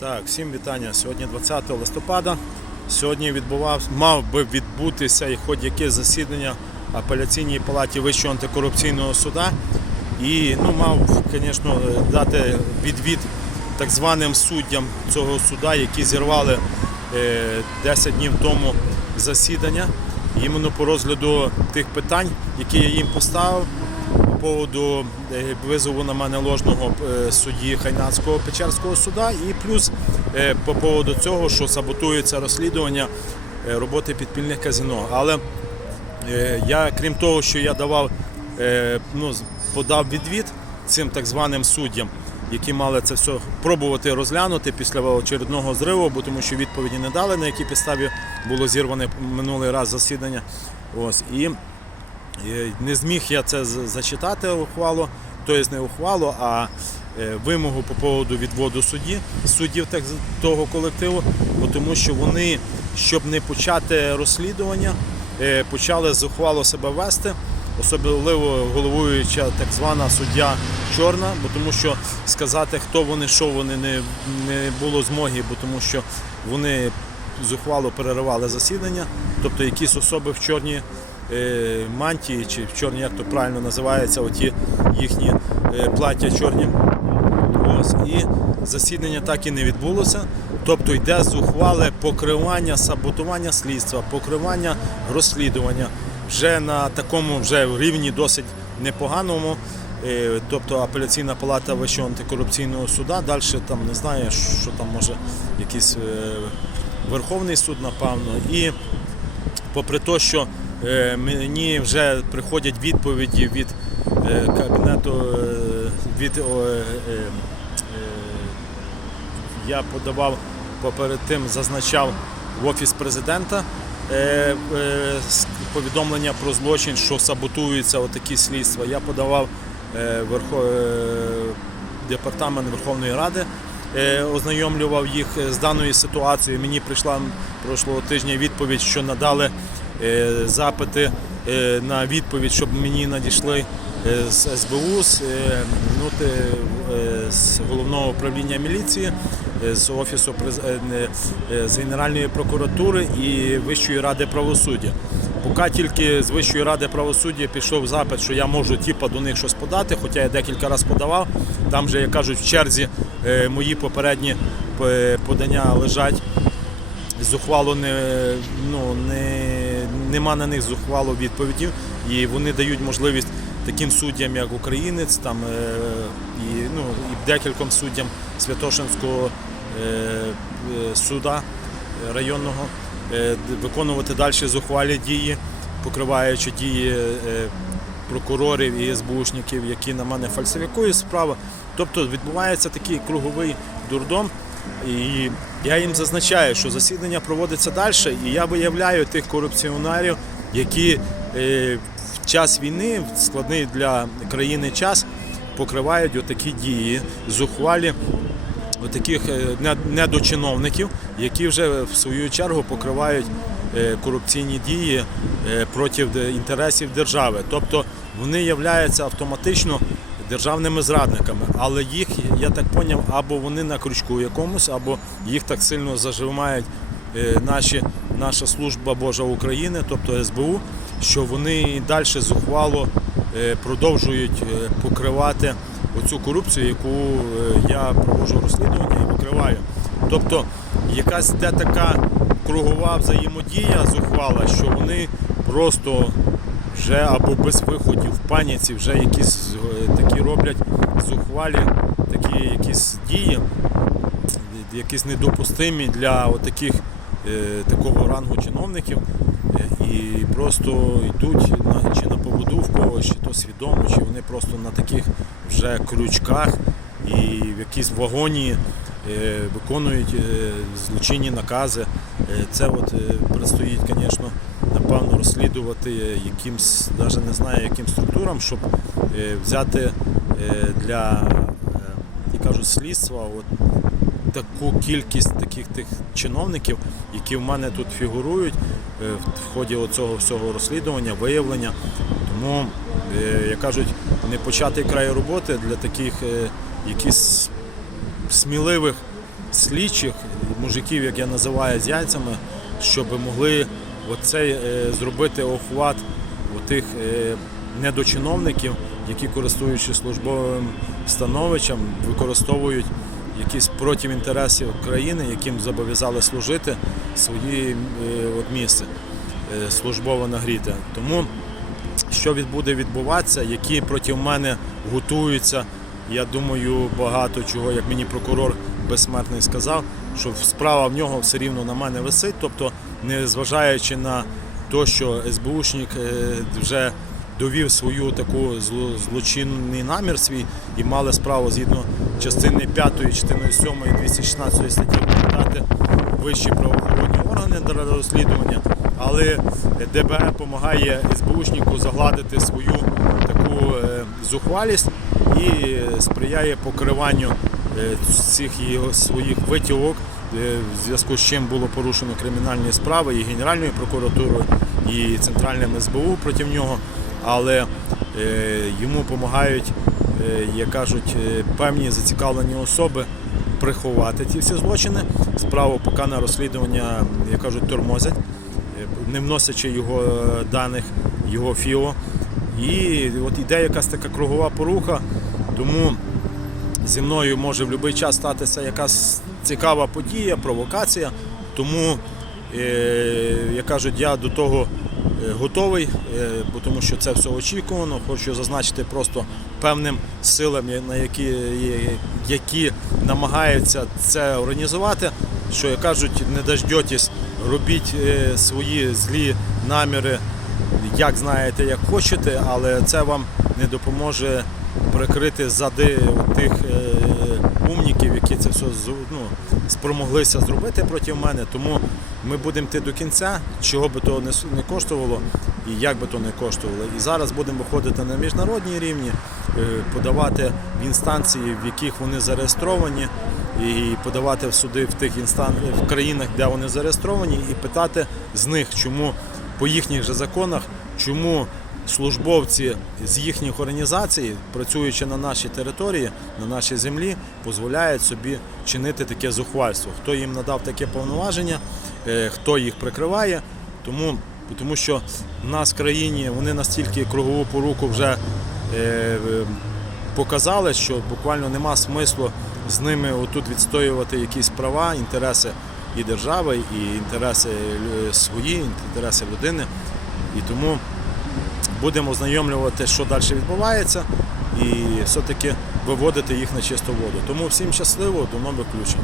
Так, всім вітання. Сьогодні 20 листопада. Сьогодні відбував, мав би відбутися і хоч яке засідання апеляційній палаті Вищого антикорупційного суда. І ну, мав, звісно, дати відвід так званим суддям цього суда, які зірвали е, 10 днів тому засідання, іменно по розгляду тих питань, які я їм поставив по поводу е, визову на мене ложного е, судді Хайнацького Печерського суда, і плюс е, по поводу цього, що саботується розслідування роботи підпільних казино. Але я, крім того, що я давав, ну, подав відвід цим так званим суддям, які мали це все пробувати розглянути після очередного зриву, бо тому що відповіді не дали, на якій підставі було зірване минулий раз засідання. Ось і не зміг я це зачитати ухвалу, тобто не ухвалу, а е, вимогу по поводу відводу судді, суддів того колективу, тому що вони, щоб не почати розслідування, е, почали зухвало себе вести, особливо головуюча так звана суддя Чорна, бо тому що сказати, хто вони, що вони, не, не було змоги, бо тому що вони зухвало переривали засідання, тобто якісь особи в чорній е, мантії, чи в чорній, як то правильно називається, оті їхні е, плаття чорні. Ось. І засідання так і не відбулося. Тобто йде зухвале покривання, саботування слідства, покривання розслідування вже на такому вже рівні досить непоганому. Е, Тобто апеляційна палата Вищого антикорупційного суда. Далі там не знаю, що там може якийсь е, Верховний суд, напевно. І попри те, що е, мені вже приходять відповіді від е, кабінету, е, від е, е, я подавав поперед тим, зазначав в офіс президента е, е, повідомлення про злочин, що саботуються отакі слідства. Я подавав е, е, департамент Верховної Ради. е, Ознайомлював їх з даною ситуацією. Мені прийшла прошлого тижня відповідь, що надали е, запити е, на відповідь, щоб мені надійшли е, з СБУ, з, е, ну, е, з головного управління міліції, е, з офісу е, е, з Генеральної прокуратури і Вищої ради правосуддя. Поки тільки з Вищої ради правосуддя пішов запит, що я можу типа до них щось подати, хоча я декілька разів подавав. Там вже, як кажуть, в черзі е, мої попередні е, подання лежать зухвало не, ну, не, нема на них зухвало відповідів, і вони дають можливість таким суддям, як українець, там, е, і, ну, і декільком суддям Святошинського е, е, суда районного виконувати далі зухвалі дії, покриваючи дії прокурорів і СБУшників, які на мене фальсифікують справи. Тобто відбувається такий круговий дурдом. І я їм зазначаю, що засідання проводиться далі, і я виявляю тих корупціонерів, які е, в час війни, в складний для країни час, покривають отакі дії, зухвалі таких недочиновників, які вже в свою чергу покривають е, корупційні дії е, проти інтересів держави. Тобто вони являються автоматично державними зрадниками, але їх, я так поняв, або вони на крючку якомусь, або їх так сильно зажимають е, наші, наша служба Божа України, тобто СБУ, що вони і далі зухвало е, продовжують е, покривати оцю корупцію, яку я проводжу розслідування і викриваю. Тобто якась де така кругова взаємодія зухвала, що вони просто вже або без виходів в паніці, вже якісь е, такі роблять зухвалі, такі якісь дії, якісь недопустимі для отаких, е, такого рангу чиновників. Е, І просто йдуть чи на поводу в когось, чи то свідомо, чи вони просто на таких вже крючках і в якійсь вагоні виконують злочинні накази. Це от предстоїть, звісно, розслідувати якимсь, навіть не знаю, яким структурам, щоб е, взяти е, для, е, як кажуть, слідства от таку кількість таких тих чиновників, які в мене тут фігурують в ході цього всього розслідування, виявлення. Тому, як кажуть, не початий край роботи для таких якісь сміливих слідчих, мужиків, як я називаю, з яйцями, щоб могли оцей, е, зробити охват тих недочиновників, які, користуючись службовим становищем, використовують якісь проти інтересів країни, яким зобов'язали служити свої е, от місце е, службово нагріте. Тому що буде відбуватися, які проти мене готуються. Я думаю, багато чого, як мені прокурор безсмертний сказав, що справа в нього все рівно на мене висить. Тобто, не зважаючи на те, що СБУшник е, вже довів свою таку злочинний намір свій і мали справу згідно частини 5, частиною 7 216 статті подати вищі правоохоронні органи для розслідування, але ДБР допомагає СБУшнику загладити свою таку е, зухвалість і сприяє покриванню цих його своїх витівок, е, в зв'язку з чим було порушено кримінальні справи і Генеральною прокуратурою, і Центральним СБУ проти нього. Але е, йому допомагають, е, як кажуть, е, певні зацікавлені особи приховати ці всі злочини. Справу поки на розслідування, як кажуть, тормозять, е, не вносячи його е, даних, його ФІО. І от іде якась така кругова поруха, тому зі мною може в будь-який час статися якась цікава подія, провокація. Тому, е, як кажуть, я до того е, готовий, е, бо тому що це все очікувано. Хочу зазначити просто певним силам, на які, які намагаються це організувати. Що як кажуть, не дождетесь, робіть свої злі наміри, як знаєте, як хочете, але це вам не допоможе прикрити зади тих е, умніків, які це все ну, спромоглися зробити проти мене. Тому ми будемо йти до кінця, чого би то не, коштувало і як би то не коштувало. І зараз будемо виходити на міжнародні рівні, е, подавати в інстанції, в яких вони зареєстровані, і подавати в суди в тих інстан... в країнах, де вони зареєстровані, і питати з них, чому по їхніх же законах, чому службовці з їхніх організацій, працюючи на нашій території, на нашій землі, дозволяють собі чинити таке зухвальство. Хто їм надав таке повноваження, е, хто їх прикриває. Тому, тому що в нас в країні вони настільки кругову поруку вже е, показали, що буквально нема смислу з ними отут відстоювати якісь права, інтереси і держави, і інтереси е, свої, інтереси людини. І тому будемо ознайомлювати, що далі відбувається, і все-таки виводити їх на чисту воду. Тому всім щасливо, до нових включень.